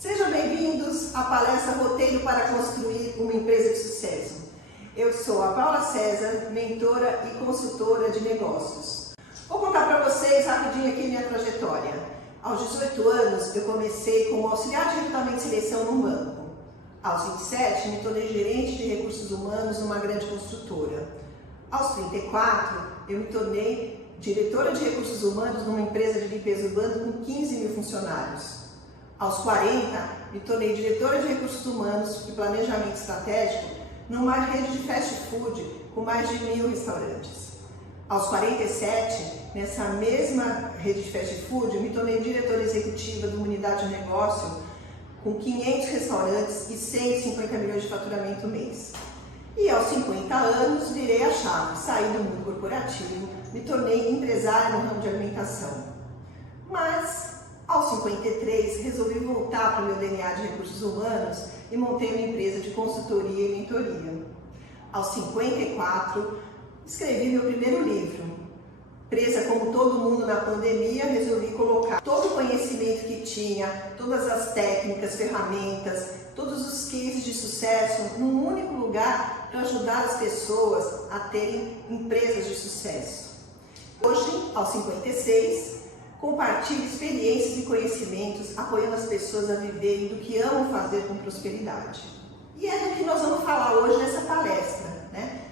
Sejam bem-vindos à palestra Roteiro para Construir uma Empresa de Sucesso. Eu sou a Paula César, mentora e consultora de negócios. Vou contar para vocês rapidinho aqui minha trajetória. Aos 18 anos, eu comecei como auxiliar de recrutamento e seleção num banco. Aos 27, me tornei gerente de recursos humanos numa grande construtora. Aos 34, eu me tornei diretora de recursos humanos numa empresa de limpeza urbana com 15 mil funcionários. Aos 40, me tornei diretora de recursos humanos e planejamento estratégico numa rede de fast food com mais de 1.000 restaurantes. Aos 47, nessa mesma rede de fast food, me tornei diretora executiva de uma unidade de negócio com 500 restaurantes e 150 milhões de faturamento mês. E aos 50 anos, virei a chave, saí do mundo corporativo, me tornei empresária no ramo de alimentação. Mas, aos 53, resolvi voltar para o meu DNA de recursos humanos e montei uma empresa de consultoria e mentoria. Aos 54, escrevi meu primeiro livro. Presa como todo mundo na pandemia, resolvi colocar todo o conhecimento que tinha, todas as técnicas, ferramentas, todos os cases de sucesso num único lugar para ajudar as pessoas a terem empresas de sucesso. Hoje, aos 56, compartilho experiências e conhecimentos apoiando as pessoas a viverem do que amam fazer com prosperidade. E é do que nós vamos falar hoje nessa palestra,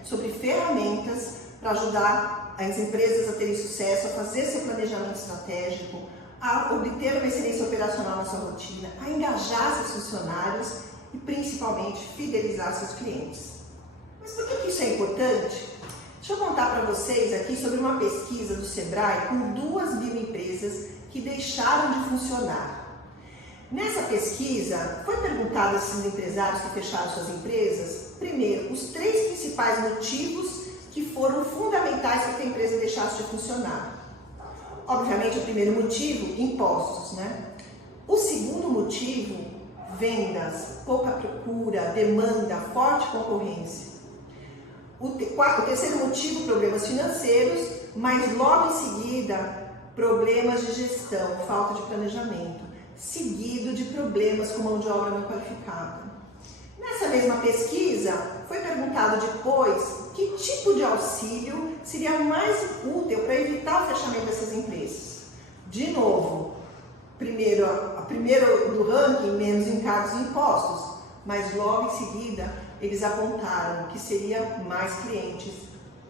sobre ferramentas para ajudar as empresas a terem sucesso, a fazer seu planejamento estratégico, a obter uma excelência operacional na sua rotina, a engajar seus funcionários e principalmente fidelizar seus clientes. Mas por que isso é importante? Deixa eu contar para vocês aqui sobre uma pesquisa do Sebrae com 2.000 empresas que deixaram de funcionar. Nessa pesquisa, foi perguntado a esses empresários que fecharam suas empresas, primeiro, os 3 principais motivos que foram fundamentais para que a empresa deixasse de funcionar. Obviamente, o primeiro motivo, impostos, O segundo motivo, vendas, pouca procura, demanda, forte concorrência. O terceiro motivo, problemas financeiros, mas logo em seguida, problemas de gestão, falta de planejamento, seguido de problemas com mão de obra não qualificada. Nessa mesma pesquisa, foi perguntado depois que tipo de auxílio seria mais útil para evitar o fechamento dessas empresas. De novo, primeiro do ranking, menos encargos e impostos, mas logo em seguida eles apontaram que seria mais clientes,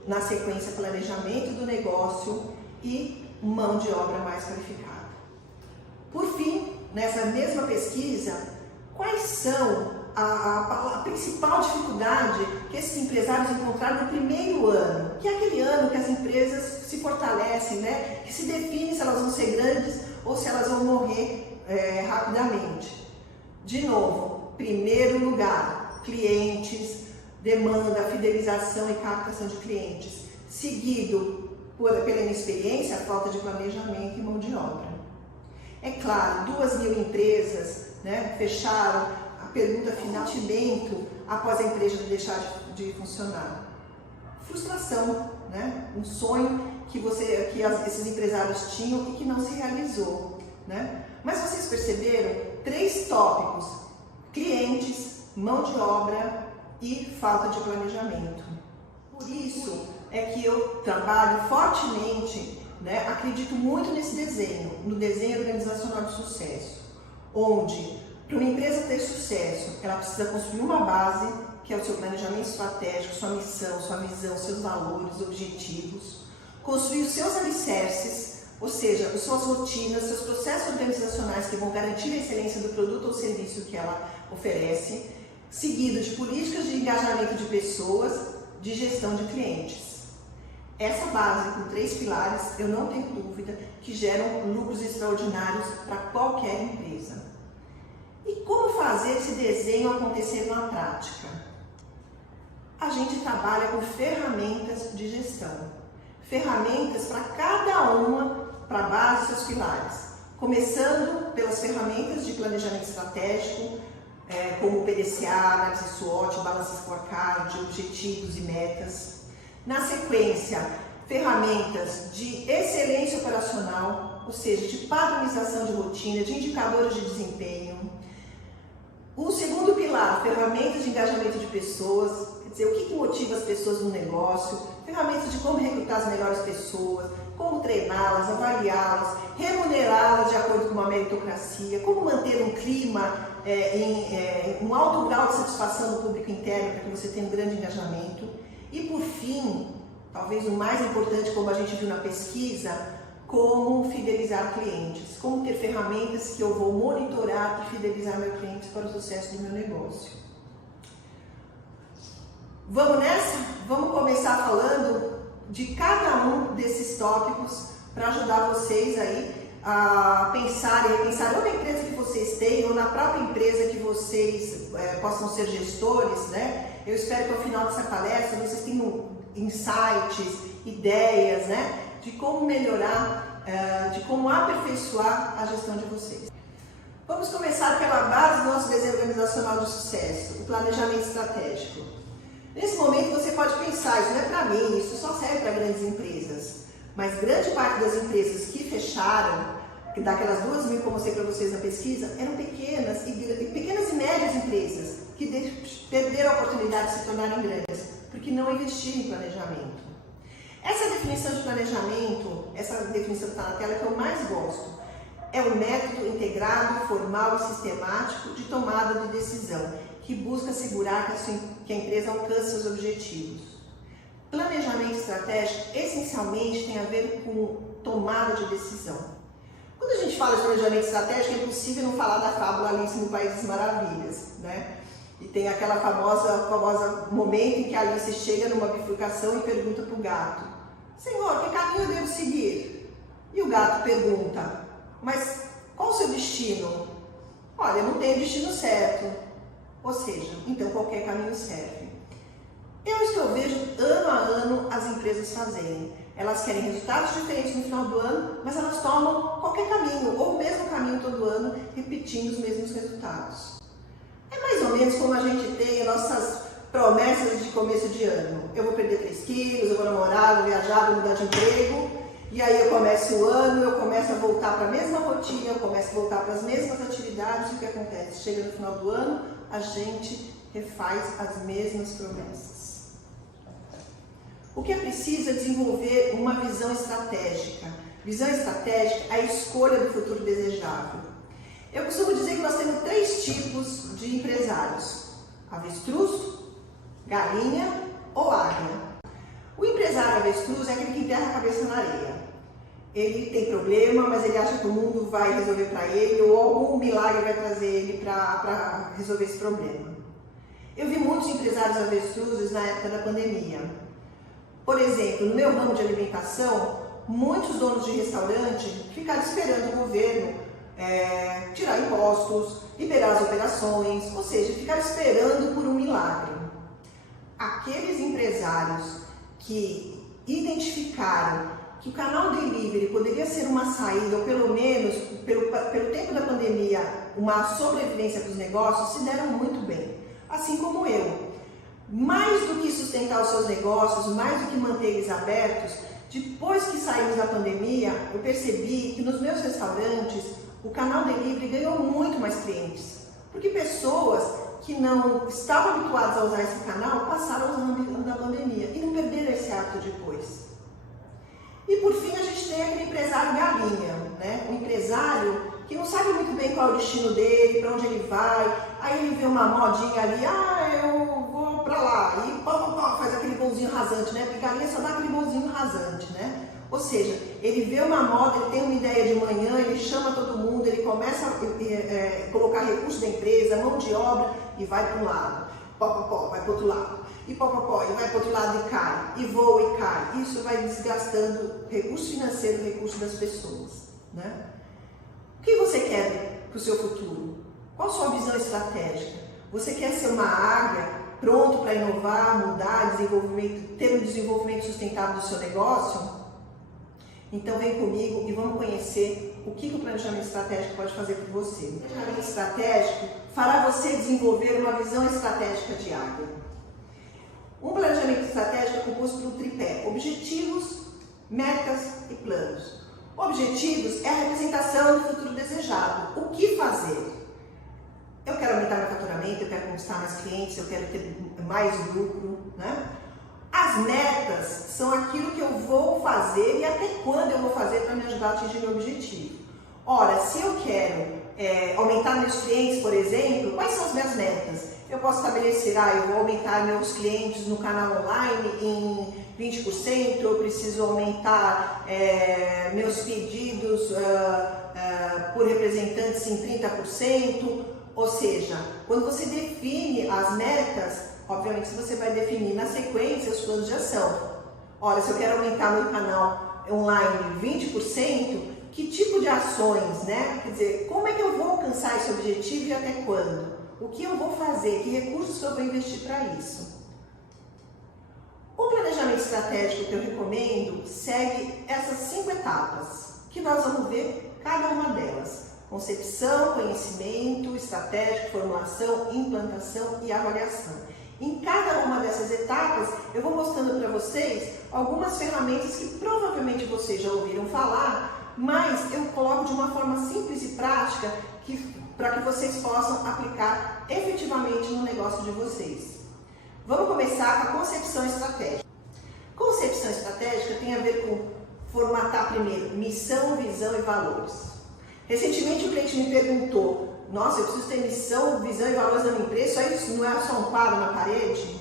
na sequência planejamento do negócio e mão de obra mais qualificada. Por fim, nessa mesma pesquisa, quais são a principal dificuldade que esses empresários encontraram no primeiro ano, que é aquele ano que as empresas se fortalecem, que se define se elas vão ser grandes ou se elas vão morrer rapidamente. De novo, primeiro lugar, clientes, demanda, fidelização e captação de clientes, seguido pela inexperiência, a falta de planejamento e mão de obra. É claro, 2.000 empresas fecharam. A pergunta final, sentimento após a empresa deixar de funcionar. Frustração, um sonho que esses empresários tinham e que não se realizou. Mas vocês perceberam 3 tópicos: clientes, mão de obra e falta de planejamento. Por isso é que eu trabalho fortemente, acredito muito nesse desenho, no desenho organizacional de sucesso, onde para uma empresa ter sucesso, ela precisa construir uma base, que é o seu planejamento estratégico, sua missão, sua visão, seus valores, objetivos, construir os seus alicerces, ou seja, as suas rotinas, seus processos organizacionais que vão garantir a excelência do produto ou serviço que ela oferece, seguido de políticas de engajamento de pessoas, de gestão de clientes. Essa base, com 3 pilares, eu não tenho dúvida que geram lucros extraordinários para qualquer empresa. E como fazer esse desenho acontecer na prática? A gente trabalha com ferramentas de gestão. Ferramentas para cada uma, para a base e seus pilares. Começando pelas ferramentas de planejamento estratégico, como o PDCA, análise SWOT, Balance Scorecard, objetivos e metas. Na sequência, ferramentas de excelência operacional, ou seja, de padronização de rotina, de indicadores de desempenho. O segundo pilar, ferramentas de engajamento de pessoas, quer dizer, o que motiva as pessoas no negócio, ferramentas de como recrutar as melhores pessoas, como treiná-las, avaliá-las, remunerá-las de acordo com uma meritocracia, como manter um clima um alto grau de satisfação do público interno para que você tenha um grande engajamento. E por fim, talvez o mais importante, como a gente viu na pesquisa, como fidelizar clientes, como ter ferramentas que eu vou monitorar e fidelizar meus clientes para o sucesso do meu negócio. Vamos nessa? Vamos começar falando de cada um desses tópicos para ajudar vocês aí a pensar e repensar ou na empresa que vocês têm ou na própria empresa que vocês possam ser gestores, né? Eu espero que ao final dessa palestra vocês tenham insights, ideias, né? De como melhorar, de como aperfeiçoar a gestão de vocês. Vamos começar pela base do nosso desenho organizacional de sucesso, o planejamento estratégico. Nesse momento você pode pensar, isso não é para mim, isso só serve para grandes empresas. Mas grande parte das empresas que fecharam, daquelas 2.000 que eu mostrei para vocês na pesquisa, eram pequenas e médias empresas que perderam a oportunidade de se tornarem grandes, porque não investiram em planejamento. Essa definição de planejamento, essa definição que está na tela, que eu mais gosto, é um método integrado, formal e sistemático de tomada de decisão, que busca assegurar que a empresa alcance seus objetivos. Planejamento estratégico essencialmente tem a ver com tomada de decisão. Quando a gente fala de planejamento estratégico, é impossível não falar da fábula Alice no País das Maravilhas, né? E tem aquela famosa momento em que a Alice chega numa bifurcação e pergunta para o gato: Senhor, que caminho eu devo seguir? E o gato pergunta: mas qual o seu destino? Olha, eu não tenho destino certo. Ou seja, então qualquer caminho serve. É isso que eu vejo ano a ano as empresas fazerem. Elas querem resultados diferentes no final do ano, mas elas tomam qualquer caminho, ou o mesmo caminho todo ano, repetindo os mesmos resultados. É mais ou menos como a gente tem as nossas promessas de começo de ano. Eu vou perder 3 quilos, eu vou namorar, vou viajar, vou mudar de emprego, e aí eu começo o ano, eu começo a voltar para a mesma rotina, eu começo a voltar para as mesmas atividades, e o que acontece? Chega no final do ano, a gente refaz as mesmas promessas. O que é preciso é desenvolver uma visão estratégica. Visão estratégica é a escolha do futuro desejável. Eu costumo dizer que nós temos 3 tipos de empresários: avestruz, galinha ou águia. O empresário avestruz é aquele que enterra a cabeça na areia. Ele tem problema, mas ele acha que o mundo vai resolver para ele, ou algum milagre vai trazer ele para resolver esse problema. Eu vi muitos empresários avestruzes na época da pandemia. Por exemplo, no meu ramo de alimentação, muitos donos de restaurante ficaram esperando o governo tirar impostos, liberar as operações, ou seja, ficaram esperando por um milagre. Aqueles empresários que identificaram que o canal delivery poderia ser uma saída, ou pelo menos, pelo tempo da pandemia, uma sobrevivência para os negócios, se deram muito bem, assim como eu. Mais do que sustentar os seus negócios, mais do que manter eles abertos, depois que saímos da pandemia, eu percebi que nos meus restaurantes o canal delivery ganhou muito mais clientes, porque pessoas que não estavam habituadas a usar esse canal passaram a usar na pandemia e não perderam esse hábito depois. E por fim a gente tem aquele empresário galinha, né? Um empresário que não sabe muito bem qual é o destino dele, para onde ele vai, aí ele vê uma modinha ali, eu vou para lá, e faz aquele golzinho rasante, né? Porque galinha só dá aquele golzinho rasante, né? Ou seja, ele vê uma moda, ele tem uma ideia de manhã, ele chama todo mundo, ele começa a colocar recursos da empresa, mão de obra e vai para um lado, vai para o outro lado, e vai para o outro lado e cai, e voa e cai. Isso vai desgastando recurso financeiro, recurso das pessoas, né? O que você quer para o seu futuro? Qual a sua visão estratégica? Você quer ser uma águia pronto para inovar, mudar, ter um desenvolvimento sustentável do seu negócio? Então vem comigo e vamos conhecer o que o planejamento estratégico pode fazer por você. O planejamento estratégico fará você desenvolver uma visão estratégica de águia. Um planejamento estratégico é composto por um tripé: objetivos, metas e planos. Objetivos é a representação do futuro desejado. O que fazer? Eu quero aumentar meu faturamento. eu quero conquistar mais clientes, eu quero ter mais lucro, né? As metas são aquilo que eu vou fazer e até quando eu vou fazer para me ajudar a atingir meu objetivo. Ora, se eu quero aumentar meus clientes, por exemplo, quais são as minhas metas? Eu posso estabelecer, eu vou aumentar meus clientes no canal online em 20%, eu preciso aumentar meus pedidos por representantes em 30%, ou seja, quando você define as metas, obviamente você vai definir na sequência os planos de ação. Ora, se eu quero aumentar meu canal online 20%, que tipo de ações, né? Quer dizer, como é que eu vou alcançar esse objetivo e até quando? O que eu vou fazer? Que recursos eu vou investir para isso? O planejamento estratégico que eu recomendo segue essas 5 etapas, que nós vamos ver cada uma delas. Concepção, conhecimento, estratégico, formulação, implantação e avaliação. Em cada uma dessas etapas, eu vou mostrando para vocês algumas ferramentas que provavelmente vocês já ouviram falar, mas eu coloco de uma forma simples e prática para que vocês possam aplicar efetivamente no negócio de vocês. Vamos começar com a concepção estratégica. Concepção estratégica tem a ver com formatar primeiro missão, visão e valores. Recentemente o cliente me perguntou: nossa, eu preciso ter missão, visão e valores da minha empresa, isso não é só um quadro na parede?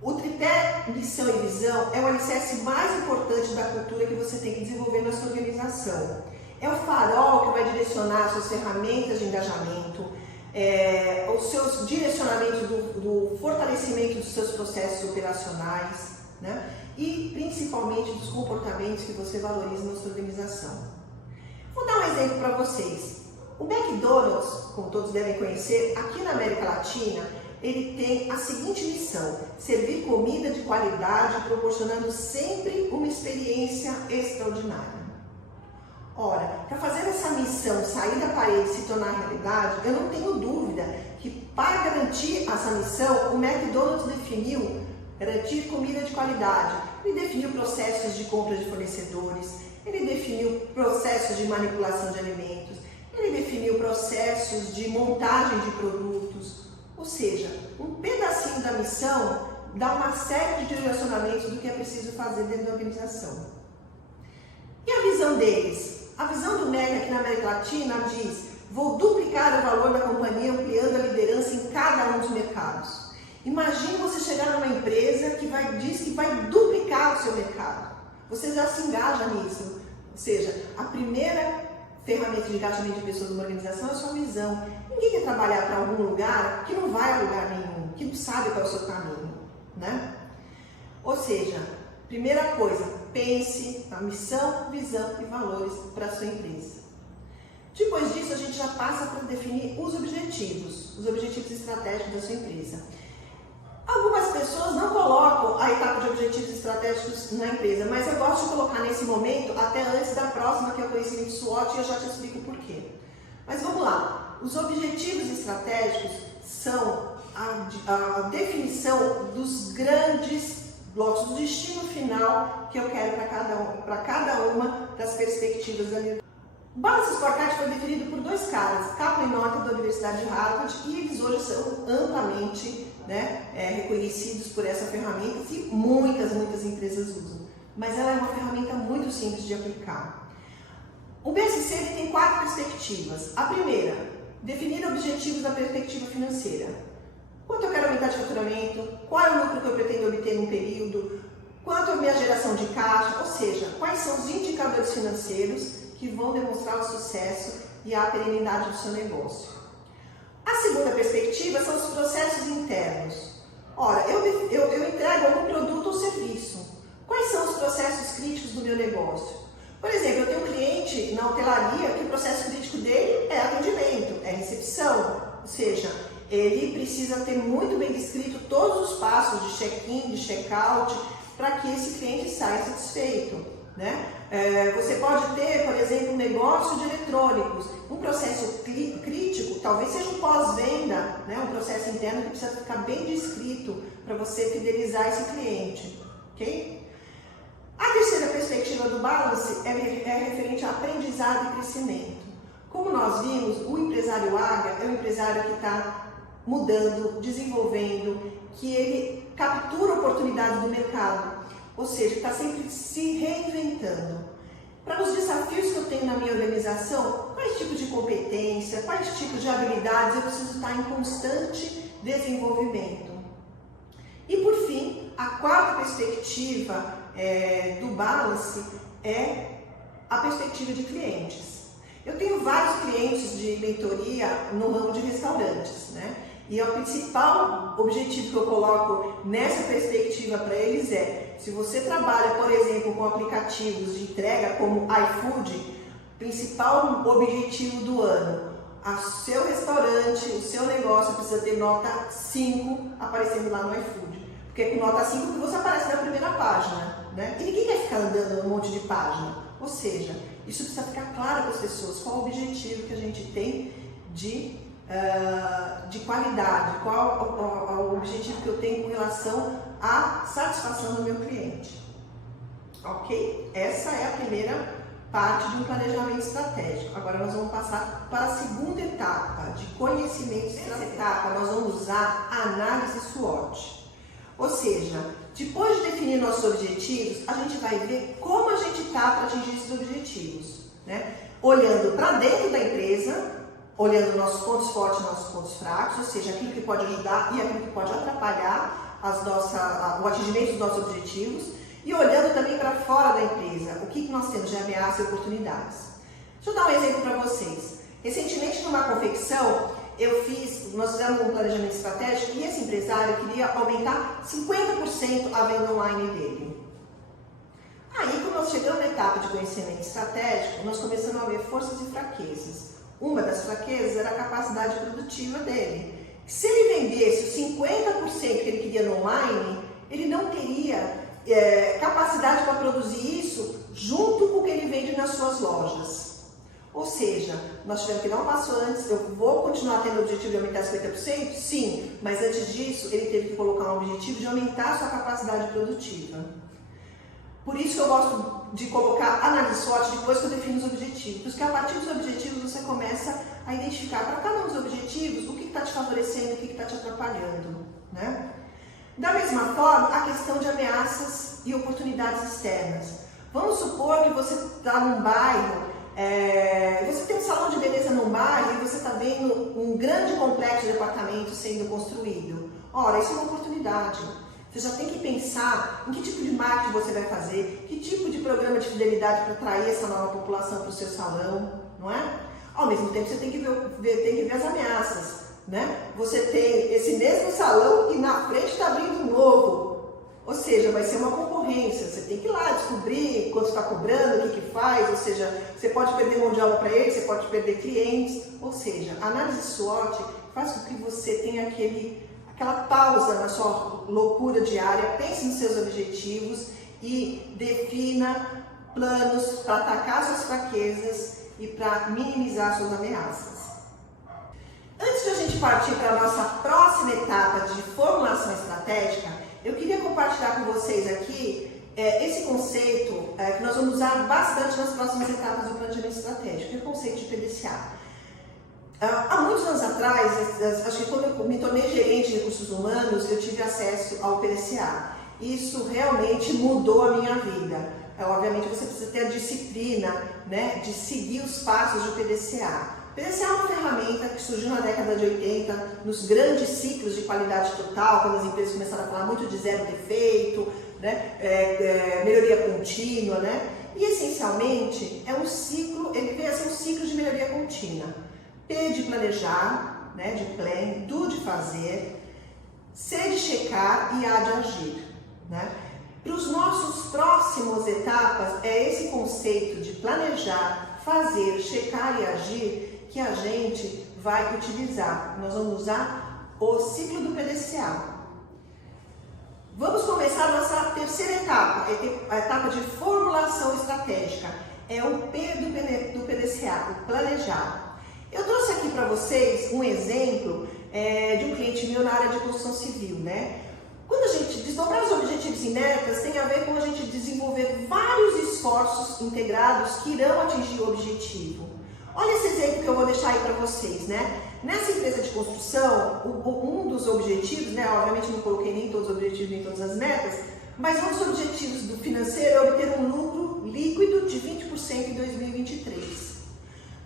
O tripé missão e visão é o alicerce mais importante da cultura que você tem que desenvolver na sua organização. É o farol que vai direcionar as suas ferramentas de engajamento, os seus direcionamentos do fortalecimento dos seus processos operacionais, né? E principalmente dos comportamentos que você valoriza na sua organização. Vou dar um exemplo para vocês. O McDonald's, como todos devem conhecer, aqui na América Latina, ele tem a seguinte missão: servir comida de qualidade, proporcionando sempre uma experiência extraordinária. Ora, para fazer essa missão sair da parede e se tornar realidade, eu não tenho dúvida que para garantir essa missão, o McDonald's definiu garantir comida de qualidade. Ele definiu processos de compra de fornecedores, ele definiu processos de manipulação de alimentos, ele definiu processos de montagem de produtos, ou seja, um pedacinho da missão dá uma série de direcionamentos do que é preciso fazer dentro da organização. E a visão deles? A visão do MEC aqui na América Latina diz: vou duplicar o valor da companhia ampliando a liderança em cada um dos mercados. Imagine você chegar numa empresa que diz que vai duplicar o seu mercado. Você já se engaja nisso. Ou seja, a primeira ferramenta de engajamento de pessoas numa organização é a sua visão. Ninguém quer trabalhar para algum lugar que não vai a lugar nenhum, que não sabe qual é o seu caminho, né? Ou seja, primeira coisa, pense na missão, visão e valores para a sua empresa. Depois disso, a gente já passa para definir os objetivos estratégicos da sua empresa. Algumas pessoas não colocam a etapa de objetivos estratégicos na empresa, mas eu gosto de colocar nesse momento, até antes da próxima, que é o conhecimento SWOT, e eu já te explico por quê. Mas vamos lá. Os objetivos estratégicos são a definição dos grandes blocos, do destino final que eu quero para cada uma das perspectivas da minha. O Balance Scorecard foi definido por 2 caras, Kaplan e Norton da Universidade de Harvard, e eles hoje são amplamente reconhecidos por essa ferramenta que muitas empresas usam. Mas ela é uma ferramenta muito simples de aplicar. O BSC ele tem 4 perspectivas. A primeira, definir objetivos da perspectiva financeira. Quanto eu quero aumentar de faturamento, qual é o lucro que eu pretendo obter num período, quanto é a minha geração de caixa, ou seja, quais são os indicadores financeiros que vão demonstrar o sucesso e a perenidade do seu negócio. A segunda perspectiva são os processos internos. Ora, eu entrego algum produto ou serviço. Quais são os processos críticos do meu negócio? Por exemplo, eu tenho um cliente na hotelaria que o processo crítico dele é atendimento, é recepção, ou seja, ele precisa ter muito bem descrito todos os passos de check-in, de check-out, para que esse cliente saia satisfeito, né? Você pode ter, por exemplo, um negócio de eletrônicos, um processo crítico, talvez seja um pós-venda, né? Um processo interno que precisa ficar bem descrito para você fidelizar esse cliente, ok? A terceira perspectiva do Balance é referente a aprendizado e crescimento. Como nós vimos, o empresário águia é um empresário que está mudando, desenvolvendo, que ele captura oportunidades do mercado, ou seja, está sempre se reinventando. Para os desafios que eu tenho na minha organização, quais tipos de competência, quais tipos de habilidades eu preciso estar em constante desenvolvimento. E por fim, a quarta perspectiva do Balance é a perspectiva de clientes. Eu tenho vários clientes de mentoria no ramo de restaurantes, né? E o principal objetivo que eu coloco nessa perspectiva para eles é: se você trabalha, por exemplo, com aplicativos de entrega como iFood, principal objetivo do ano, o seu restaurante, o seu negócio precisa ter nota 5 aparecendo lá no iFood. Porque é com nota 5 que você aparece na primeira página, né? E ninguém quer ficar andando um monte de página. Ou seja, isso precisa ficar claro para as pessoas, qual o objetivo que a gente tem de qualidade, qual o objetivo que eu tenho com relação à satisfação do meu cliente. Ok? Essa é a primeira parte de um planejamento estratégico. Agora nós vamos passar para a segunda etapa de conhecimento estratégico. Nessa etapa nós vamos usar a análise SWOT. Ou seja, depois de definir nossos objetivos, a gente vai ver como a gente está para atingir esses objetivos, né? Olhando para dentro da empresa, olhando nossos pontos fortes e nossos pontos fracos, ou seja, aquilo que pode ajudar e aquilo que pode atrapalhar o atingimento dos nossos objetivos, e olhando também para fora da empresa, o que nós temos de ameaças e oportunidades. Deixa eu dar um exemplo para vocês. Recentemente, numa confecção, nós fizemos um planejamento estratégico e esse empresário queria aumentar 50% a venda online dele. Aí, quando nós chegamos na etapa de conhecimento estratégico, nós começamos a ver forças e fraquezas. Uma das fraquezas era a capacidade produtiva dele. Se ele vendesse os 50% que ele queria no online, ele não teria capacidade para produzir isso junto com o que ele vende nas suas lojas. Ou seja, nós tivemos que dar um passo antes. Eu vou continuar tendo o objetivo de aumentar 50%? Sim, mas antes disso ele teve que colocar um objetivo de aumentar a sua capacidade produtiva. Por isso que eu gosto de colocar análise SWOT depois que eu defino os objetivos, porque a partir dos objetivos você começa a identificar para cada um dos objetivos o que está te favorecendo e o que está te atrapalhando, né? Da mesma forma, a questão de ameaças e oportunidades externas. Vamos supor que você está num bairro, você tem um salão de beleza num bairro e você está vendo um grande complexo de apartamentos sendo construído. Ora, isso é uma oportunidade. Você já tem que pensar em que tipo de marketing você vai fazer, que tipo de programa de fidelidade para atrair essa nova população para o seu salão, não é? Ao mesmo tempo, você tem que ver as ameaças, né? Você tem esse mesmo salão e na frente está abrindo um novo. Ou seja, vai ser uma concorrência. Você tem que ir lá descobrir quanto está cobrando, o que faz. Ou seja, você pode perder mão de obra para ele, você pode perder clientes. Ou seja, a análise SWOT faz com que você tenha aquela pausa na sua loucura diária, pense nos seus objetivos e defina planos para atacar suas fraquezas e para minimizar suas ameaças. Antes de a gente partir para a nossa próxima etapa de formulação estratégica, eu queria compartilhar com vocês aqui esse conceito que nós vamos usar bastante nas próximas etapas do planejamento estratégico, que é o conceito de PDCA. Há muitos anos atrás, acho que quando eu me tornei gerente de recursos humanos, eu tive acesso ao PDCA. Isso realmente mudou a minha vida. Obviamente você precisa ter a disciplina, né, de seguir os passos do PDCA. O PDCA é uma ferramenta que surgiu na década de 80, nos grandes ciclos de qualidade total, quando as empresas começaram a falar muito de zero defeito, né, melhoria contínua, né? E essencialmente é um ciclo, ele vem a ser um ciclo de melhoria contínua. P de planejar, né, de plan, D de fazer, C de checar e A de agir, né? Para os nossos próximos etapas, é esse conceito de planejar, fazer, checar e agir que a gente vai utilizar. Nós vamos usar o ciclo do PDCA. Vamos começar a nossa terceira etapa, a etapa de formulação estratégica. É o P do PDCA, o planejar. Eu trouxe aqui para vocês um exemplo de um cliente meu na área de construção civil, né? Quando a gente desdobrar os objetivos e metas, tem a ver com a gente desenvolver vários esforços integrados que irão atingir o objetivo. Olha esse exemplo que eu vou deixar aí para vocês, né? Nessa empresa de construção, um dos objetivos, né? Obviamente não coloquei nem todos os objetivos, nem todas as metas, mas um dos objetivos do financeiro é obter um lucro líquido de 20% em 2023.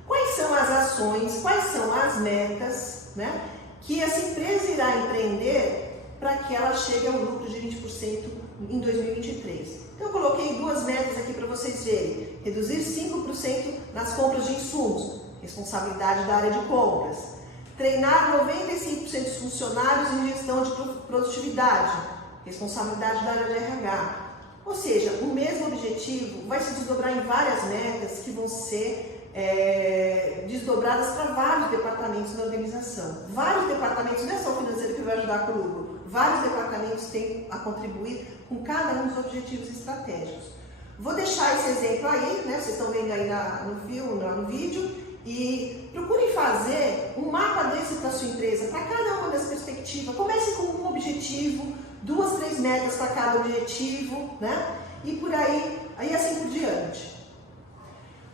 Quais são as ações, quais são as metas, né, que essa empresa irá empreender para que ela chegue ao lucro de 20% em 2023? Então eu coloquei duas metas aqui para vocês verem. Reduzir 5% nas compras de insumos, responsabilidade da área de compras. Treinar 95% dos funcionários em gestão de produtividade, responsabilidade da área de RH. Ou seja, o mesmo objetivo vai se desdobrar em várias metas que vão ser desdobradas para vários departamentos da organização. Vários departamentos, não é só o financeiro que vai ajudar com o lucro, vários departamentos têm a contribuir com cada um dos objetivos estratégicos. Vou deixar esse exemplo aí, né? Vocês estão vendo aí no vídeo, e procurem fazer um mapa desse para a sua empresa, para cada uma das perspectivas. Comece com um objetivo, 2, 3 metas para cada objetivo, né? E por aí assim por diante.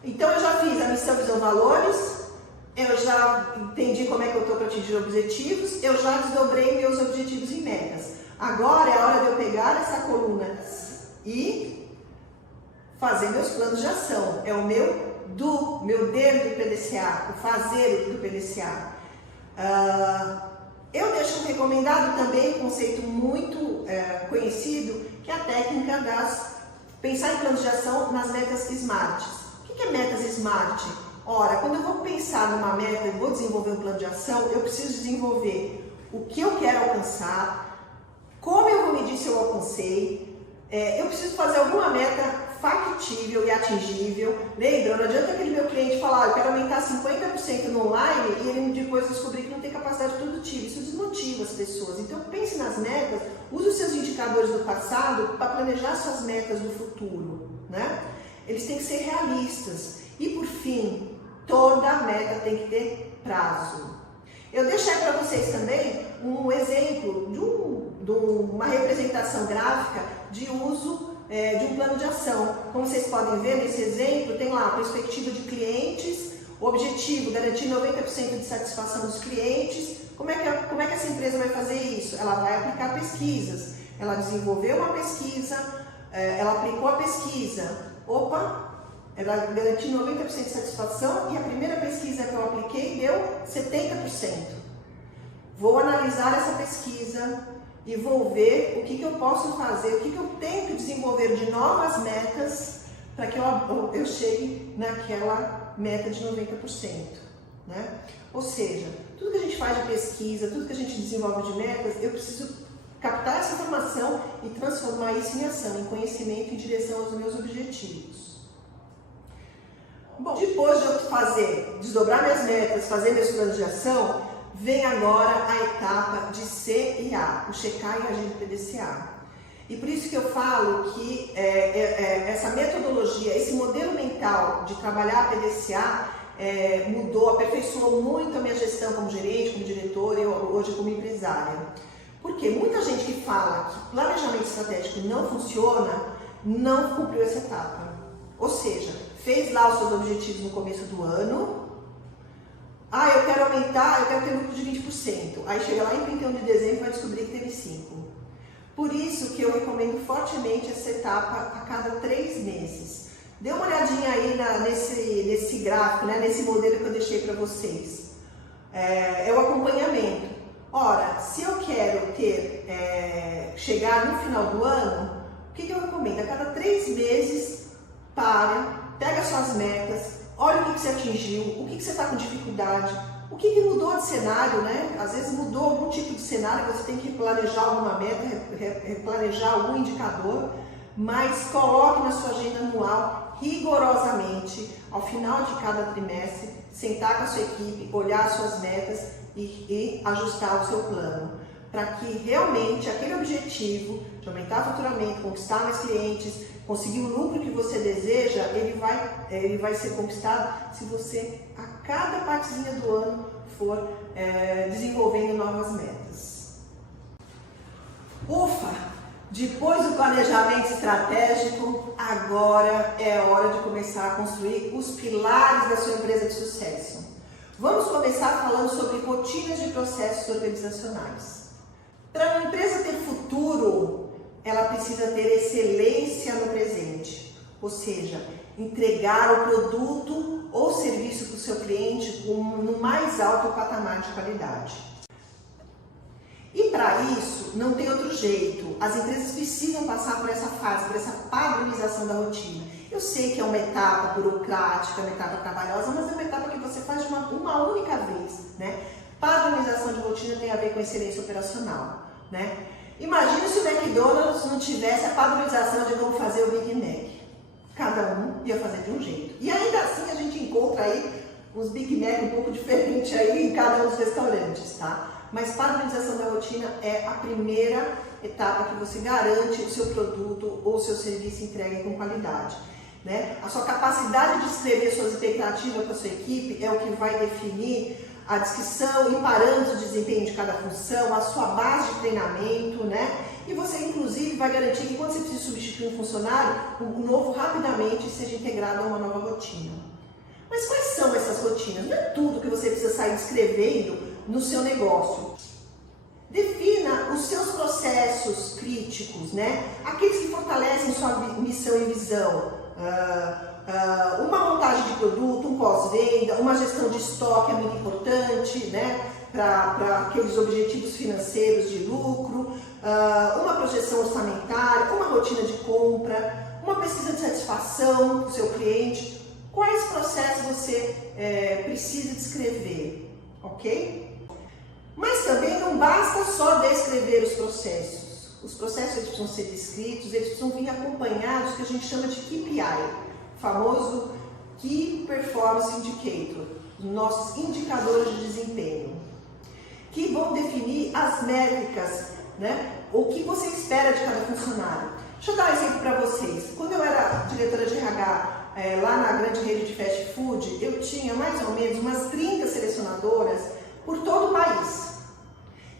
Então eu já fiz a missão, visão, valores, eu já entendi como é que eu estou para atingir objetivos, eu já desdobrei meus objetivos em metas. Agora é a hora de eu pegar essa coluna e fazer meus planos de ação. É o meu D do PDCA, o fazer do PDCA. Eu deixo recomendado também um conceito muito conhecido, que é a técnica pensar em planos de ação nas metas SMART. O que é metas SMART? Ora, quando eu vou pensar numa meta e vou desenvolver um plano de ação, eu preciso desenvolver o que eu quero alcançar, como eu vou medir se eu alcancei, eu preciso fazer alguma meta factível e atingível. Lembra, não adianta aquele meu cliente falar, eu quero aumentar 50% no online e ele depois descobrir que não tem capacidade produtiva. Isso desmotiva as pessoas. Então pense nas metas, use os seus indicadores do passado para planejar suas metas do futuro, né? Eles têm que ser realistas. E por fim, toda meta tem que ter prazo. Eu deixei para vocês também um exemplo de uma representação gráfica de uso de um plano de ação. Como vocês podem ver nesse exemplo, tem lá a perspectiva de clientes, o objetivo, garantir 90% de satisfação dos clientes. Como é que essa empresa vai fazer isso? Ela vai aplicar pesquisas. Ela desenvolveu uma pesquisa, ela aplicou a pesquisa. Ela garantiu 90% de satisfação e a primeira pesquisa que eu apliquei deu 70%. Vou analisar essa pesquisa e vou ver o que eu posso fazer, o que eu tenho que desenvolver de novas metas para que eu chegue naquela meta de 90%. Né? Ou seja, tudo que a gente faz de pesquisa, tudo que a gente desenvolve de metas, eu preciso captar essa informação e transformar isso em ação, em conhecimento, em direção aos meus objetivos. Bom, depois de eu desdobrar minhas metas, fazer meus planos de ação, vem agora a etapa de C e A, o checar e agir do PDCA. E por isso que eu falo que essa metodologia, esse modelo mental de trabalhar a PDCA mudou, aperfeiçoou muito a minha gestão como gerente, como diretora e hoje como empresária. Porque muita gente que fala que planejamento estratégico não funciona, não cumpriu essa etapa. Ou seja, fez lá os seus objetivos no começo do ano. Eu quero aumentar, eu quero ter lucro de 20%. Aí chega lá em 31 de dezembro e vai descobrir que teve 5%. Por isso que eu recomendo fortemente essa etapa a cada 3 meses. Dê uma olhadinha aí nesse gráfico, né, nesse modelo que eu deixei para vocês. É o acompanhamento. Ora, se eu quero chegar no final do ano, o que eu recomendo? A cada 3 meses, pega suas metas, olha o que você atingiu, o que você está com dificuldade, o que mudou de cenário, né? Às vezes mudou algum tipo de cenário, você tem que planejar alguma meta, replanejar algum indicador, mas coloque na sua agenda anual, rigorosamente, ao final de cada trimestre, sentar com a sua equipe, olhar as suas metas e ajustar o seu plano, para que realmente aquele objetivo de aumentar o faturamento, conquistar mais clientes, conseguir o lucro que você deseja, ele vai ser conquistado se você, a cada partezinha do ano, for desenvolvendo novas metas. Ufa! Depois do planejamento estratégico, agora é hora de começar a construir os pilares da sua empresa de sucesso. Vamos começar falando sobre rotinas de processos organizacionais. Para uma empresa ter futuro, ela precisa ter excelência no presente, ou seja, entregar o produto ou serviço para o seu cliente no mais alto patamar de qualidade. E para isso, não tem outro jeito. As empresas precisam passar por essa fase, por essa padronização da rotina. Eu sei que é uma etapa burocrática, uma etapa trabalhosa, mas é uma etapa que você faz de uma única vez, né? Padronização de rotina tem a ver com excelência operacional, né? Imagina se o McDonald's não tivesse a padronização de como fazer o Big Mac. Cada um ia fazer de um jeito. E ainda assim a gente encontra aí uns Big Mac um pouco diferentes aí em cada um dos restaurantes, tá? Mas padronização da rotina é a primeira etapa que você garante o seu produto ou o seu serviço entregue com qualidade, né? A sua capacidade de escrever suas expectativas para a sua equipe é o que vai definir a descrição e parâmetros de desempenho de cada função, a sua base de treinamento, né? E você, inclusive, vai garantir que quando você precisa substituir um funcionário, o novo rapidamente seja integrado a uma nova rotina. Mas quais são essas rotinas? Não é tudo que você precisa sair escrevendo no seu negócio. Defina os seus processos críticos, né? Aqueles que fortalecem sua missão e visão. Uma montagem de produto, um pós-venda, uma gestão de estoque é muito importante, né? Para aqueles objetivos financeiros de lucro, uma projeção orçamentária, uma rotina de compra, uma pesquisa de satisfação do seu cliente. Quais processos você precisa descrever, ok? Mas também não basta só descrever os processos. Os processos eles precisam ser descritos, eles precisam vir acompanhados do que a gente chama de KPI, o famoso Key Performance Indicator, nossos indicadores de desempenho, que vão definir as métricas, né? O que você espera de cada funcionário. Deixa eu dar um exemplo para vocês. Quando eu era diretora de RH, lá na grande rede de fast food, eu tinha mais ou menos umas 30 selecionadoras por todo o país.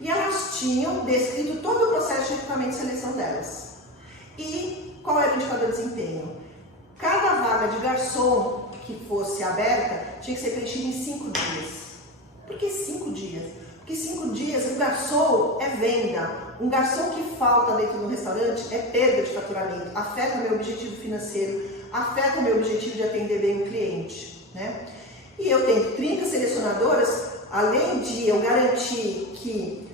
E elas tinham descrito todo o processo de recrutamento e seleção delas. E qual era o indicador de desempenho? Cada vaga de garçom que fosse aberta tinha que ser preenchida em 5 dias. Por que 5 dias? Porque 5 dias o garçom é venda. Um garçom que falta dentro do restaurante é perda de faturamento, afeta meu objetivo financeiro, afeta meu objetivo de atender bem o cliente, né? E eu tenho 30 selecionadoras, além de eu garantir que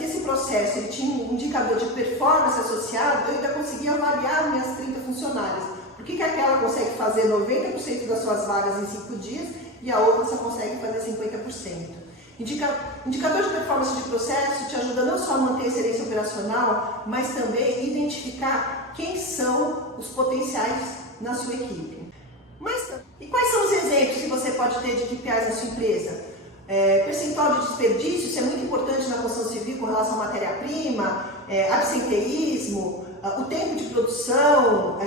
esse processo ele tinha um indicador de performance associado, eu ainda conseguia avaliar minhas 30 funcionárias. Por que aquela consegue fazer 90% das suas vagas em 5 dias e a outra só consegue fazer 50%? Indicador de performance de processo te ajuda não só a manter a excelência operacional, mas também identificar quem são os potenciais na sua equipe. E quais são os exemplos que você pode ter de KPIs na sua empresa? Percentual de desperdício, isso é muito importante na construção civil com relação à matéria-prima, absenteísmo, o tempo de produção,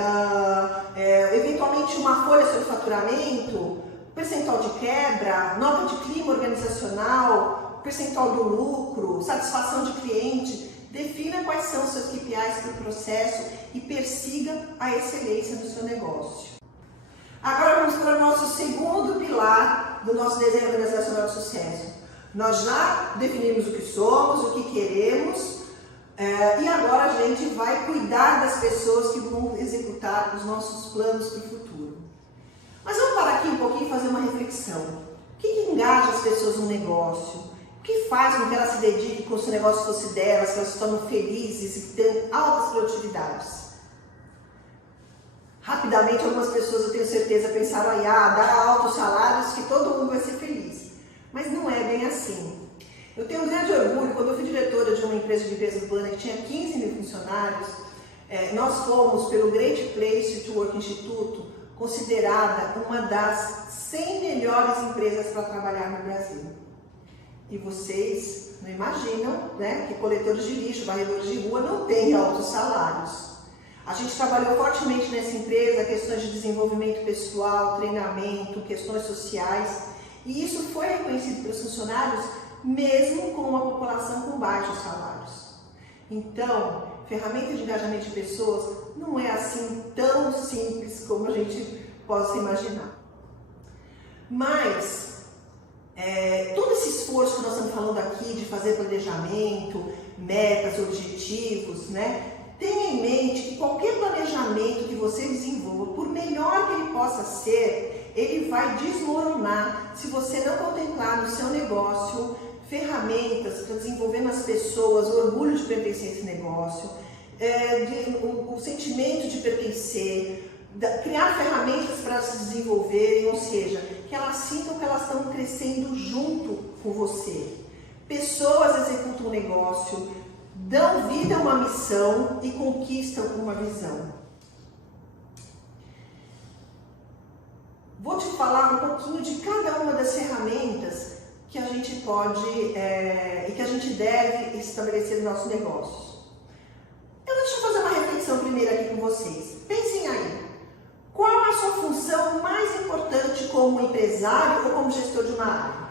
eventualmente uma folha sobre faturamento, percentual de quebra, nota de clima organizacional, percentual do lucro, satisfação de cliente. Defina quais são os seus KPIs para o processo e persiga a excelência do seu negócio. Agora vamos para o nosso segundo pilar do nosso desenho organizacional de sucesso. Nós já definimos o que somos, o que queremos, e agora a gente vai cuidar das pessoas que vão executar os nossos planos para o futuro. Mas vamos parar aqui um pouquinho e fazer uma reflexão. O que engaja as pessoas no negócio? O que faz com que elas se dediquem com o seu negócio fosse delas, que elas se tornam felizes e tenham altas produtividades? Rapidamente, algumas pessoas, eu tenho certeza, pensaram, dá altos salários que todo mundo vai ser feliz. Mas não é bem assim. Eu tenho um grande orgulho, quando eu fui diretora de uma empresa de limpeza urbana que tinha 15 mil funcionários, nós fomos, pelo Great Place to Work Instituto, considerada uma das 100 melhores empresas para trabalhar no Brasil. E vocês não imaginam, né, que coletores de lixo, varredores de rua não têm altos salários. A gente trabalhou fortemente nessa empresa questões de desenvolvimento pessoal, treinamento, questões sociais, e isso foi reconhecido pelos funcionários mesmo com uma população com baixos salários. Então, ferramenta de engajamento de pessoas não é assim tão simples como a gente possa imaginar. Mas, todo esse esforço que nós estamos falando aqui de fazer planejamento, metas, objetivos, né? Tenha em mente que qualquer planejamento que você desenvolva, por melhor que ele possa ser, ele vai desmoronar se você não contemplar no seu negócio ferramentas para desenvolver nas pessoas o orgulho de pertencer a esse negócio, o sentimento de pertencer, criar ferramentas para se desenvolverem, ou seja, que elas sintam que elas estão crescendo junto com você. Pessoas executam um negócio, dão vida a uma missão e conquistam uma visão. Vou te falar um pouquinho de cada uma das ferramentas que a gente pode e que a gente deve estabelecer nos nossos negócios. Deixa eu fazer uma reflexão primeiro aqui com vocês. Pensem aí, qual a sua função mais importante como empresário ou como gestor de uma área?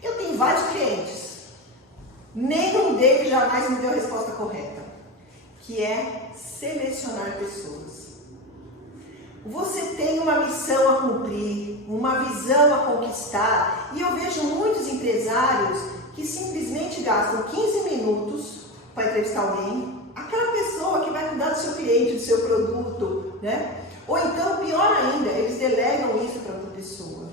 Eu tenho vários clientes, nenhum deles jamais me deu a resposta correta, que é selecionar pessoas. Você tem uma missão a cumprir, uma visão a conquistar, e eu vejo muitos empresários que simplesmente gastam 15 minutos para entrevistar alguém, aquela pessoa que vai cuidar do seu cliente, do seu produto, né? Ou então, pior ainda, eles delegam isso para outra pessoa.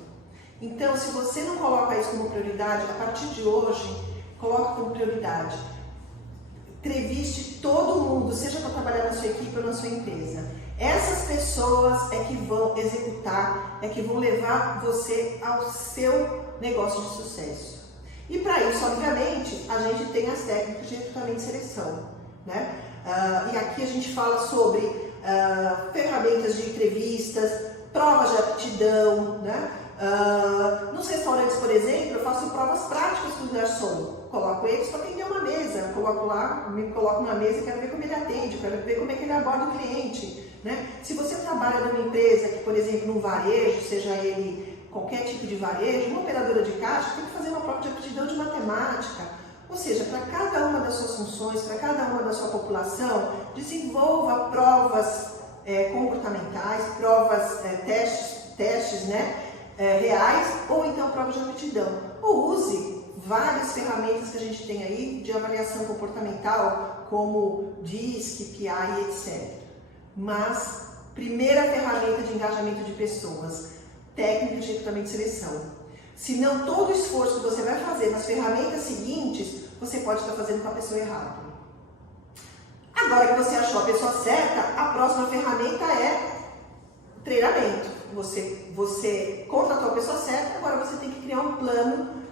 Então, se você não coloca isso como prioridade, a partir de hoje, coloque como prioridade. Entreviste todo mundo, seja para trabalhar na sua equipe ou na sua empresa. Essas pessoas é que vão executar, é que vão levar você ao seu negócio de sucesso. E para isso, obviamente, a gente tem as técnicas de recrutamento e seleção, né? E aqui a gente fala sobre ferramentas de entrevistas, provas de aptidão, né? Nos restaurantes, por exemplo, eu faço provas práticas com o garçom. Coloco eles para atender uma mesa, coloco lá, me coloco na mesa e quero ver como ele atende, quero ver como é que ele aborda o cliente, né? Se você trabalha numa empresa que, por exemplo, num varejo, seja ele qualquer tipo de varejo, uma operadora de caixa tem que fazer uma prova de aptidão de matemática. Ou seja, para cada uma das suas funções, para cada uma da sua população, desenvolva provas comportamentais, provas, testes, né, reais, ou então provas de aptidão. Ou use várias ferramentas que a gente tem aí de avaliação comportamental, como DISC, PI, etc. Mas, primeira ferramenta de engajamento de pessoas, técnica de recrutamento e seleção. Se não, todo o esforço que você vai fazer nas ferramentas seguintes, você pode estar fazendo com a pessoa errada. Agora que você achou a pessoa certa, a próxima ferramenta é treinamento. Você contratou a pessoa certa, agora você tem que criar um plano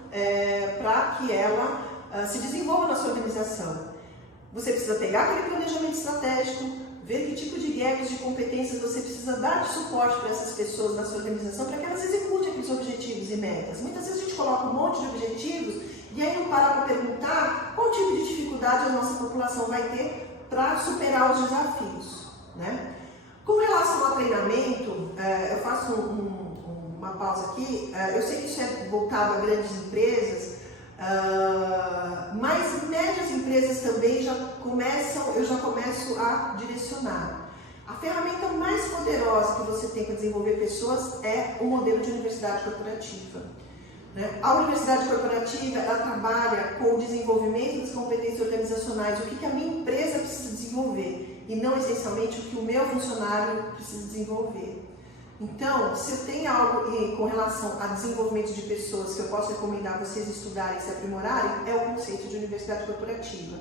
para que ela se desenvolva na sua organização. Você precisa pegar aquele planejamento estratégico, ver que tipo de gaps de competências você precisa dar de suporte para essas pessoas na sua organização para que elas executem aqueles objetivos e metas. Muitas vezes a gente coloca um monte de objetivos e aí não para para perguntar qual tipo de dificuldade a nossa população vai ter para superar os desafios, né? Com relação ao treinamento, eu faço uma pausa aqui. Eu sei que isso é voltado a grandes empresas, mas médias empresas também eu já começo a direcionar. A ferramenta mais poderosa que você tem para desenvolver pessoas é o modelo de universidade corporativa. A universidade corporativa, ela trabalha com o desenvolvimento das competências organizacionais, o que a minha empresa precisa desenvolver, e não essencialmente o que o meu funcionário precisa desenvolver. Então, se eu tenho algo com relação a desenvolvimento de pessoas que eu posso recomendar vocês estudarem e se aprimorarem, é o conceito de universidade corporativa.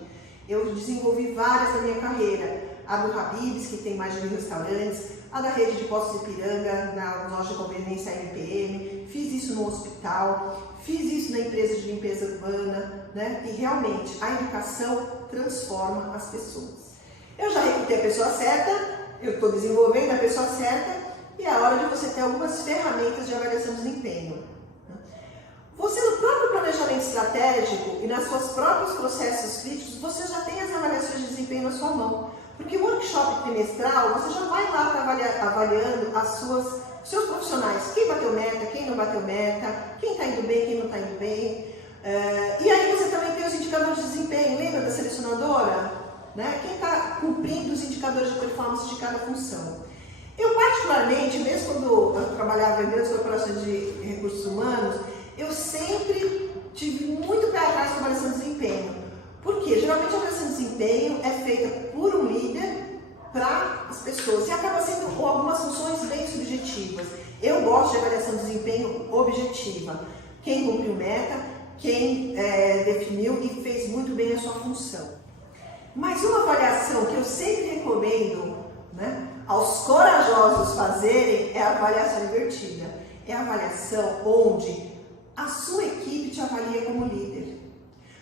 Eu desenvolvi várias na minha carreira. A do Habib's, que tem mais de 1000 restaurantes, a da rede de postos Ipiranga, na loja de conveniência MPM, fiz isso no hospital, fiz isso na empresa de limpeza urbana, né? E realmente a educação transforma as pessoas. Eu já recrutei a pessoa certa, eu estou desenvolvendo a pessoa certa, e é hora de você ter algumas ferramentas de avaliação de desempenho. Você, no próprio planejamento estratégico e nos seus próprios processos críticos, você já tem as avaliações de desempenho na sua mão. Porque o workshop trimestral, você já vai lá avaliando os seus profissionais. Quem bateu meta, quem não bateu meta, quem está indo bem, quem não está indo bem. E aí você também tem os indicadores indicador de desempenho, lembra da selecionadora? Né? Quem está cumprindo os indicadores de performance de cada função. Eu particularmente, mesmo quando eu trabalhava em grandes corporações de recursos humanos, eu sempre tive muito pé atrás com a avaliação de desempenho. Por quê? Geralmente a avaliação de desempenho é feita por um líder para as pessoas e acaba sendo com algumas funções bem subjetivas. Eu gosto de avaliação de desempenho objetiva. Quem cumpriu meta, quem definiu e fez muito bem a sua função. Mas uma avaliação que eu sempre recomendo, né, aos corajosos fazerem é a avaliação invertida. É a avaliação onde a sua equipe te avalia como líder.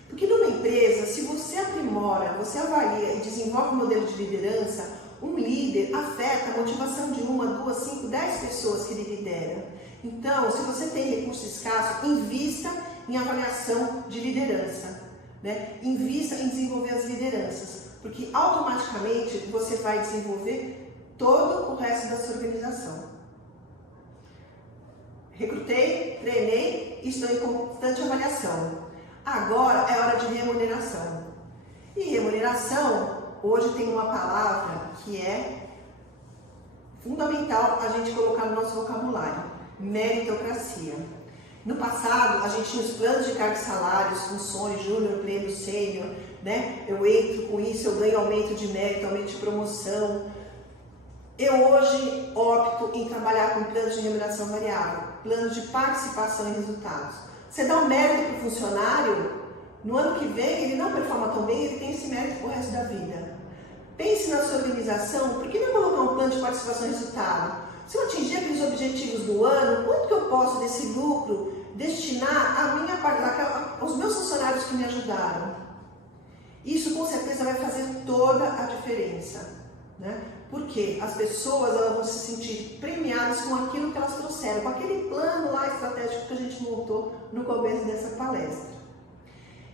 Porque numa empresa, se você aprimora, você avalia e desenvolve um modelo de liderança, um líder afeta a motivação de 1, 2, 5, 10 pessoas que ele lidera. Então, se você tem recurso escasso, invista em avaliação de liderança. Né? Invista em desenvolver as lideranças, porque automaticamente você vai desenvolver todo o resto da sua organização. Recrutei, treinei e estou em constante avaliação. Agora é hora de remuneração. E remuneração, hoje tem uma palavra que é fundamental a gente colocar no nosso vocabulário: meritocracia. No passado, a gente tinha os planos de cargos e salários, funções, júnior, pleno, sênior, né? Eu entro com isso, eu ganho aumento de mérito, aumento de promoção. Eu hoje opto em trabalhar com planos de remuneração variável, planos de participação em resultados. Você dá um mérito para o funcionário, no ano que vem ele não performa tão bem, ele tem esse mérito para o resto da vida. Pense na sua organização, por que não colocar um plano de participação em resultado? Se eu atingir aqueles objetivos do ano, quanto que eu posso desse lucro destinar aos meus funcionários que me ajudaram? Isso com certeza vai fazer toda a diferença, né? Porque as pessoas vão se sentir premiadas com aquilo que elas trouxeram, com aquele plano lá estratégico que a gente montou no começo dessa palestra.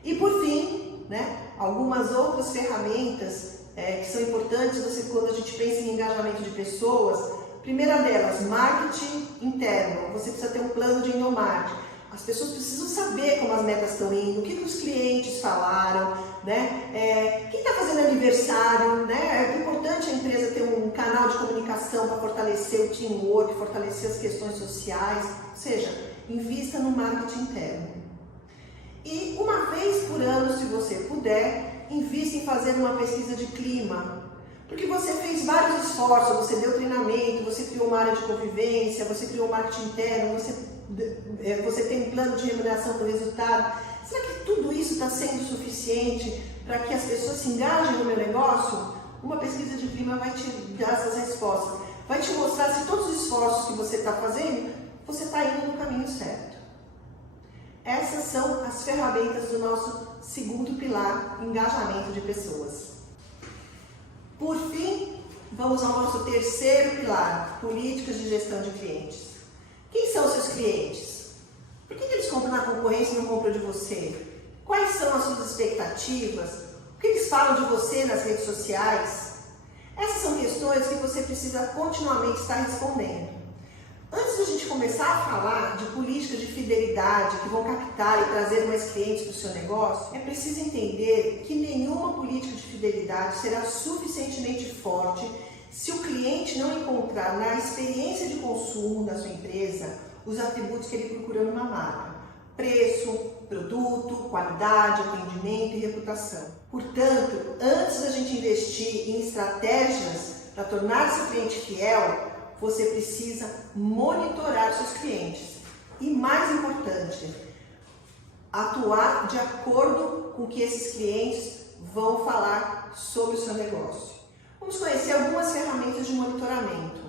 E por fim, né, algumas outras ferramentas que são importantes quando a gente pensa em engajamento de pessoas. Primeira delas, marketing interno. Você precisa ter um plano de endomarketing. As pessoas precisam saber como as metas estão indo, o que os clientes falaram, né? Quem está fazendo aniversário, né? É importante a empresa ter um canal de comunicação para fortalecer o teamwork, fortalecer as questões sociais. Ou seja, invista no marketing interno. E uma vez por ano, se você puder, invista em fazer uma pesquisa de clima. Porque você fez vários esforços, você deu treinamento, você criou uma área de convivência, você criou marketing interno, você tem um plano de remuneração por resultado. Será que tudo isso está sendo suficiente para que as pessoas se engajem no meu negócio? Uma pesquisa de clima vai te dar essas respostas. Vai te mostrar se todos os esforços que você está fazendo, você está indo no caminho certo. Essas são as ferramentas do nosso segundo pilar, engajamento de pessoas. Por fim, vamos ao nosso terceiro pilar, políticas de gestão de clientes. Quem são os seus clientes? Por que eles compram na concorrência e não compram de você? Quais são as suas expectativas? O que eles falam de você nas redes sociais? Essas são questões que você precisa continuamente estar respondendo. Antes de a gente começar a falar de políticas de fidelidade que vão captar e trazer mais clientes para o seu negócio, é preciso entender que nenhuma política de fidelidade será suficientemente forte se o cliente não encontrar na experiência de consumo da sua empresa os atributos que ele procura numa marca: preço, produto, qualidade, atendimento e reputação. Portanto, antes da gente investir em estratégias para tornar seu cliente fiel, você precisa monitorar seus clientes. E mais importante, atuar de acordo com o que esses clientes vão falar sobre o seu negócio. Vamos conhecer algumas ferramentas de monitoramento.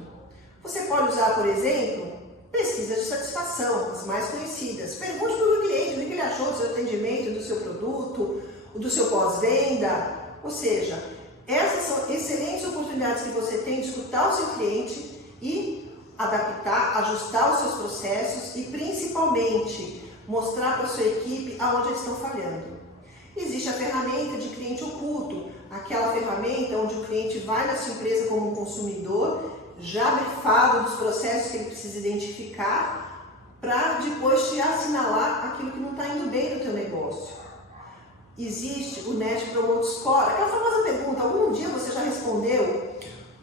Você pode usar, por exemplo, pesquisa de satisfação, as mais conhecidas. Pergunte para o cliente o que ele achou do seu atendimento, do seu produto, do seu pós-venda. Ou seja, essas são excelentes oportunidades que você tem de escutar o seu cliente e adaptar, ajustar os seus processos e principalmente mostrar para a sua equipe aonde eles estão falhando. Existe a ferramenta de cliente oculto, aquela ferramenta onde o cliente vai na sua empresa como um consumidor, já brifado dos processos que ele precisa identificar, para depois te assinalar aquilo que não está indo bem no teu negócio. existe o Net Promote Score. Aquela famosa pergunta, algum dia você já respondeu?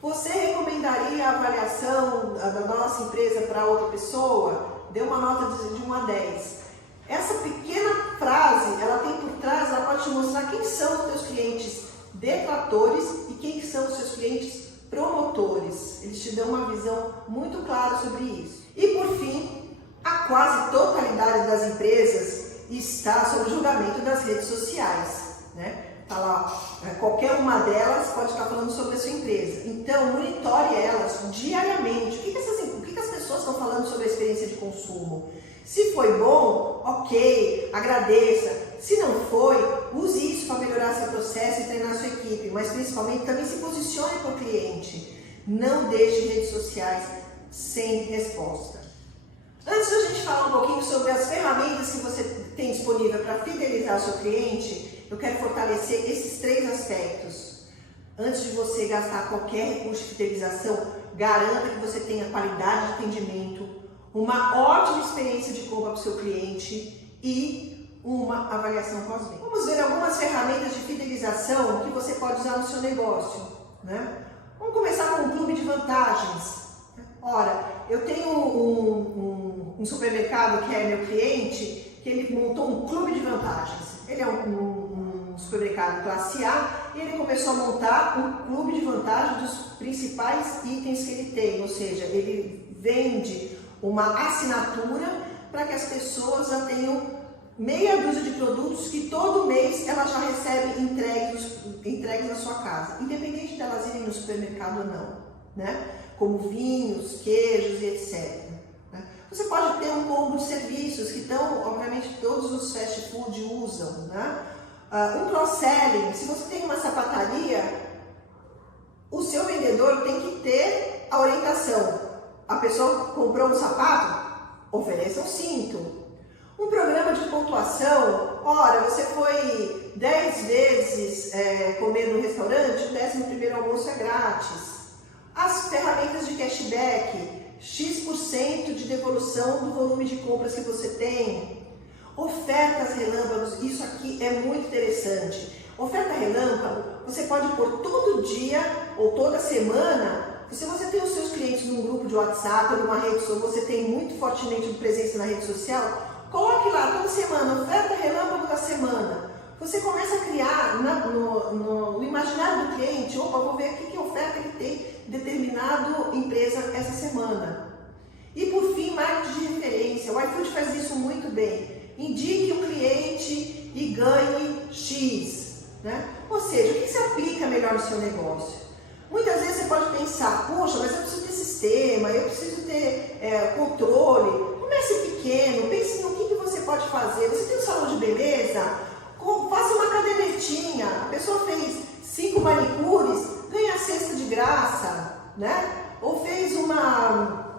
Você recomendaria a avaliação da nossa empresa para outra pessoa? Dê uma nota de 1 a 10. Essa pequena frase, ela tem por trás, ela pode te mostrar quem são os teus clientes detratores e quem são os seus clientes promotores. Eles te dão uma visão muito clara sobre isso. E por fim, a quase totalidade das empresas está sob o julgamento das redes sociais, né? Tá lá, qualquer uma delas pode estar falando sobre a sua empresa. Então, monitore elas diariamente. O que as pessoas estão falando sobre a experiência de consumo? Se foi bom, ok, agradeça. Se não foi, use isso para melhorar seu processo e treinar sua equipe. Mas principalmente também se posicione para o cliente. Não deixe redes sociais sem resposta. Antes de a gente falar um pouquinho sobre as ferramentas que você tem disponível para fidelizar o seu cliente, eu quero fortalecer esses 3 aspectos. Antes de você gastar qualquer recurso de fidelização, garanta que você tenha qualidade de atendimento, uma ótima experiência de compra para o seu cliente e uma avaliação pós-venda. Vamos ver algumas ferramentas de fidelização que você pode usar no seu negócio, né? Vamos começar com um clube de vantagens. Ora, eu tenho um supermercado que é meu cliente, que ele montou um clube de vantagens. Ele é um supermercado classe A e ele começou a montar um clube de vantagens dos principais itens que ele tem, ou seja, ele vende uma assinatura para que as pessoas já tenham meia dúzia de produtos que todo mês ela já recebe entregues na sua casa, independente de elas irem no supermercado ou não, né? Como vinhos, queijos e etc. Você pode ter um combo de serviços que obviamente todos os fast food usam, né? Um cross-selling, se você tem uma sapataria, o seu vendedor tem que ter a orientação. A pessoa comprou um sapato, ofereça um cinto. Um programa de pontuação, ora, você foi 10 vezes comer no restaurante, o 11º almoço é grátis. As ferramentas de cashback, X% de devolução do volume de compras que você tem. Ofertas relâmpagos, isso aqui é muito interessante. Oferta relâmpago, você pode pôr todo dia ou toda semana. Se você tem os seus clientes num grupo de WhatsApp ou numa rede social, você tem muito fortemente presença na rede social, coloque lá toda semana, oferta relâmpago da semana. Você começa a criar no imaginário do cliente, opa, vou ver que oferta que tem determinada empresa essa semana. E por fim, marketing de referência. O iFood faz isso muito bem. Indique o cliente e ganhe X, né? Ou seja, o que se aplica melhor no seu negócio? Muitas vezes você pode pensar, poxa, mas eu preciso ter sistema, eu preciso ter controle. Comece pequeno, pense no que você pode fazer. Você tem um salão de beleza? Faça uma cadernetinha. A pessoa fez 5 manicures, ganha a cesta de graça, né? Ou fez uma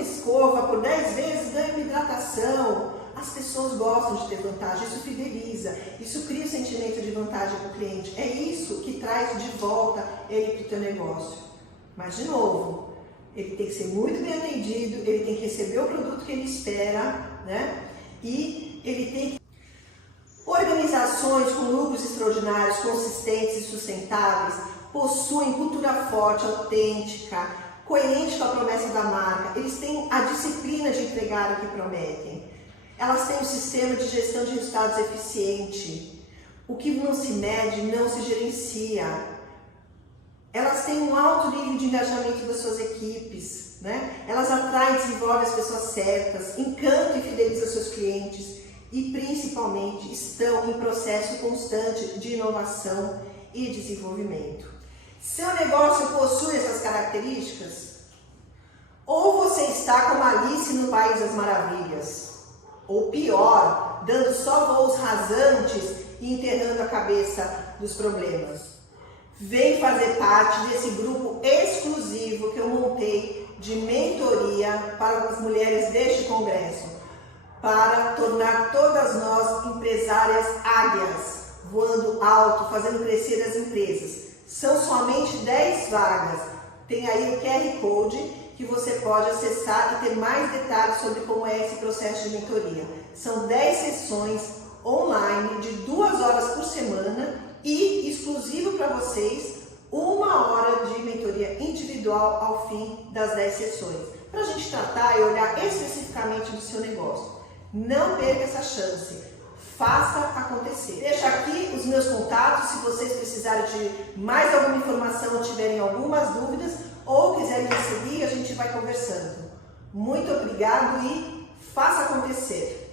escova por 10 vezes, ganha uma hidratação. As pessoas gostam de ter vantagem, isso fideliza, isso cria um sentimento de vantagem para o cliente. É isso que traz de volta ele para o teu negócio. Mas, de novo, ele tem que ser muito bem atendido, ele tem que receber o produto que ele espera, né? E ele tem que... Organizações com lucros extraordinários, consistentes e sustentáveis, possuem cultura forte, autêntica, coerente com a promessa da marca. Eles têm a disciplina de entregar o que prometem. Elas têm um sistema de gestão de resultados eficiente. O que não se mede, não se gerencia. Elas têm um alto nível de engajamento das suas equipes, né? Elas atraem e desenvolvem as pessoas certas, encantam e fidelizam seus clientes e, principalmente, estão em processo constante de inovação e desenvolvimento. Seu negócio possui essas características? Ou você está como Alice no País das Maravilhas? Ou pior, dando só voos rasantes e enterrando a cabeça dos problemas? Vem fazer parte desse grupo exclusivo que eu montei de mentoria para as mulheres deste congresso, para tornar todas nós empresárias águias, voando alto, fazendo crescer as empresas. São somente 10 vagas. Tem aí o QR Code que você pode acessar e ter mais detalhes sobre como é esse processo de mentoria. São 10 sessões online de 2 horas por semana e exclusivo para vocês, 1 hora de mentoria individual ao fim das 10 sessões, para a gente tratar e olhar especificamente no seu negócio. Não perca essa chance, faça acontecer. Deixo aqui os meus contatos, se vocês precisarem de mais alguma informação ou tiverem algumas dúvidas ou quiserem me seguir, a gente vai conversando. Muito obrigado e faça acontecer!